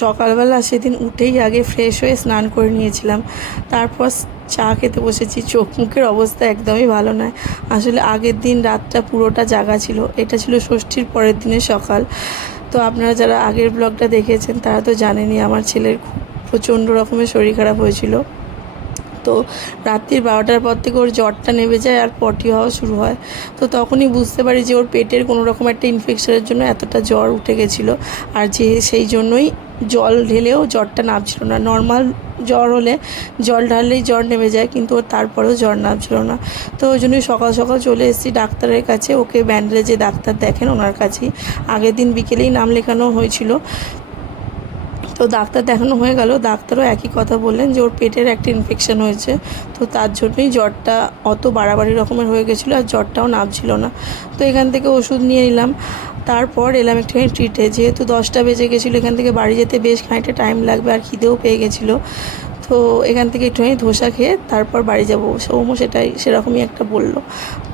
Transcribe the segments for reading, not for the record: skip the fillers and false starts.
সকালবেলা সেদিন উঠেই আগে ফ্রেশ হয়ে স্নান করে নিয়েছিলাম, তারপর চা খেতে বসেছি। চোখ মুখের অবস্থা একদমই ভালো নয়। আসলে আগের দিন রাতটা পুরোটা জাগা ছিল, এটা ছিল ষষ্ঠীর পরের দিনের সকাল। তো আপনারা যারা আগের ব্লগটা দেখেছেন তারা তো জানেনই আমার ছেলের প্রচণ্ড রকমের শরীর খারাপ হয়েছিল। তো রাত্রির 12টার পর থেকে ওর জ্বরটা নেমে যায় আর পটি হওয়া শুরু হয়। তো তখনই বুঝতে পারি যে ওর পেটের কোনো রকম একটা ইনফেকশনের জন্য এতটা জ্বর উঠে গেছিলো। আর যে সেই জন্যই জল ঢেলেও জ্বরটা নামছিল না। নর্মাল জ্বর হলে জল ঢাললেই জ্বর নেমে যায়, কিন্তু ওর তারপরেও জ্বর নামছিল না। তো ওই জন্যই সকাল সকাল চলে এসেছি ডাক্তারের কাছে, ওকে ব্যান্ডেজে ডাক্তার দেখেন ওনার কাছেই। আগের দিন বিকেলেই নাম লেখানো হয়েছিল। তো ডাক্তার দেখানো হয়ে গেল, ডাক্তারও একই কথা বললেন যে ওর পেটের একটা ইনফেকশন হয়েছে। তো তার জন্যই জ্বরটা অত বাড়াবাড়ি রকমের হয়ে গেছিলো আর জ্বরটাও নামছিল না। তো এখান থেকে ওষুধ নিয়ে নিলাম, তারপর এলাম একটুখানি ট্রিটে। যেহেতু 10টা বেজে গেছিলো, এখান থেকে বাড়ি যেতে বেশ খানিকটা টাইম লাগবে আর খিদেও পেয়ে গেছিলো। তো এখান থেকে একটুখানি ধোসা খেয়ে তারপর বাড়ি যাবো, সৌম্য সেরকমই একটা বললো।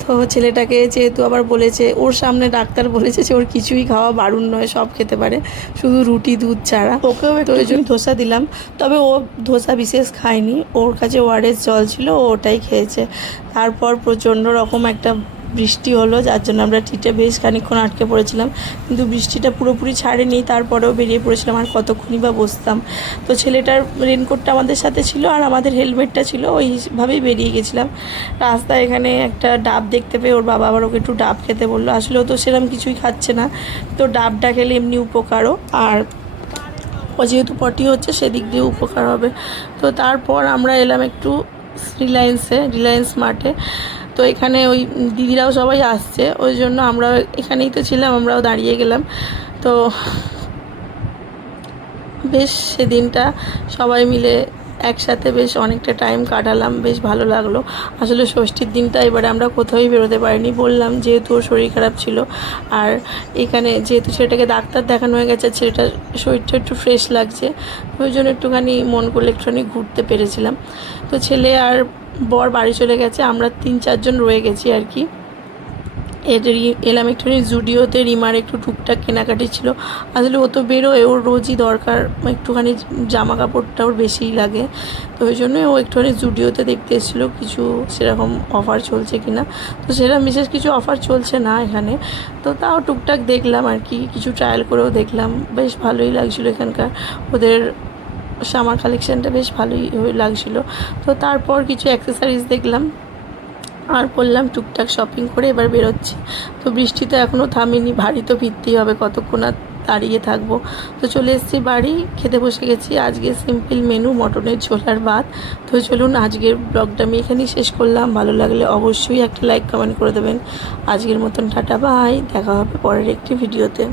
তো ছেলেটাকে যেহেতু আবার বলেছে, ওর সামনে ডাক্তার বলেছে যে ওর কিছুই খাওয়া বারণ নয়, সব খেতে পারে, শুধু রুটি দুধ ছাড়া। ওকেও একটু ওই জন্য ধোসা দিলাম, তবে ও ধোসা বিশেষ খায়নি, ওর কাছে ওআরএস জল ছিল, ও ওটাই খেয়েছে। তারপর প্রচণ্ড রকম একটা বৃষ্টি হলো, যার জন্য আমরা টিটে বেশ খানিকক্ষণ আটকে পড়েছিলাম, কিন্তু বৃষ্টিটা পুরোপুরি ছাড়েনি। তারপরেও বেরিয়ে পড়েছিলাম, আর কতক্ষণই বা বসতাম। তো ছেলেটার রেনকোটটা আমাদের সাথে ছিল আর আমাদের হেলমেটটা ছিল, ওইভাবেই বেরিয়ে গেছিলাম। রাস্তায় এখানে একটা ডাব দেখতে পেয়ে ওর বাবা আবার ওকে একটু ডাব খেতে বললো। আসলে ও তো সেরকম কিছুই খাচ্ছে না, তো ডাবটা খেলে এমনি উপকারও, আর ও যেহেতু পটি হচ্ছে সেদিক দিয়ে উপকার হবে। তো তারপর আমরা এলাম একটু রিলায়েন্স মার্টে। তো এখানে ওই দিদিরাও সবাই আসছে, ওই জন্য আমরা এখানেই তো ছিলাম, আমরাও দাঁড়িয়ে গেলাম। তো বেশ সেদিনটা সবাই মিলে একসাথে বেশ অনেকটা টাইম কাটালাম, বেশ ভালো লাগলো। আসলে ষষ্ঠীর দিনটা এবারে আমরা কোথাওই বেরোতে পারিনি, বললাম যেহেতু ওর শরীর খারাপ ছিল। আর এখানে যেহেতু ছেলেটাকে ডাক্তার দেখানো হয়ে গেছে, ছেলেটার শরীরটা একটু ফ্রেশ লাগছে, ওই জন্য একটুখানি মন করলে একটুখানি ঘুরতে পেরেছিলাম। তো ছেলে আর বর বাড়ি চলে গেছে, আমরা 3-4 জন রয়ে গেছি আর কি। এলাম একটুখানি জুডিওতে, রিমার একটু টুকটাক কেনাকাটি ছিল। আসলে ও তো বেরোয়, ওর রোজই দরকার একটুখানি জামা কাপড়টা ওর বেশিই লাগে। তো ওই জন্যই ও একটুখানি জুডিওতে দেখতে এসেছিলো কিছু সেরকম অফার চলছে কিনা। তো সেরকম বিশেষ কিছু অফার চলছে না এখানে, তো তাও টুকটাক দেখলাম আর কি, কিছু ট্রায়াল করেও দেখলাম, বেশ ভালোই লাগছিলো এখানকার ওদের সামার কালেকশানটা, বেশ ভালোই লাগছিলো। তো তারপর কিছু অ্যাক্সেসরিজ দেখলাম আর করলাম টুকটাক শপিং করে এবার বেরোচ্ছি। তো বৃষ্টি তো এখনও থামেনি, বাড়ি তো ফিরতেই হবে, কতক্ষণ আর দাঁড়িয়ে থাকবো। তো চলে এসেছি বাড়ি, খেতে বসে গেছি। আজকে সিম্পল মেনু, মটনের ঝোল আর ভাত। তো চলুন আজকের ব্লগটা আমি এখানেই শেষ করলাম। ভালো লাগলে অবশ্যই একটা লাইক কমেন্ট করে দেবেন। আজকের মতন টাটা বাই, দেখা হবে পরের একটি ভিডিওতে।